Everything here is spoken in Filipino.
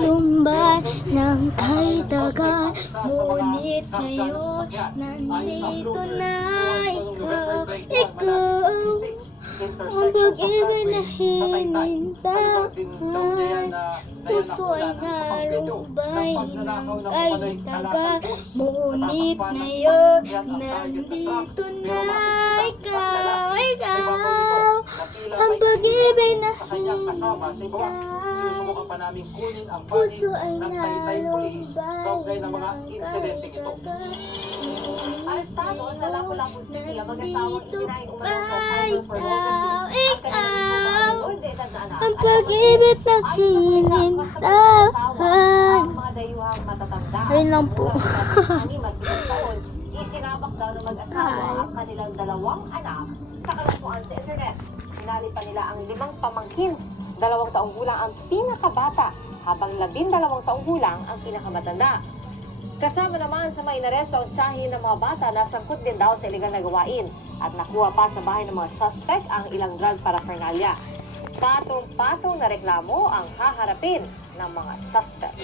lumbay ng kay tagal. Ngunit ngayon, nandito na ikaw. Ang pag-ibig na hinintahan, puso ay nalumbay ng kay tagal. Ngunit ngayon, nandito na ikaw. Ang pag-ibig na hinintahan, puso ay nalumbay ng kay tagal. Arestado sa Lapu-Lapu City ang mag-asawang itinahin umano sa cyber-promoting Ikaw, ang pag-ibig na hinintahan. ang mga dayuhang matatanda. Ayun lang po. Isinabak daw ng mag-asawa ang kanilang 2 anak sa kalaswaan sa internet. Sinali pa nila ang 5 pamangkin. 2 taong gulang ang pinakabata, habang 12 taong gulang ang pinakamatanda. Kasama naman sa mga inaresto ang tiyahin ng mga bata na sangkot din daw sa iligal na gawain at nakuha pa sa bahay ng mga suspect ang ilang drug paraphernalia. Patong-patong na reklamo ang haharapin ng mga suspect.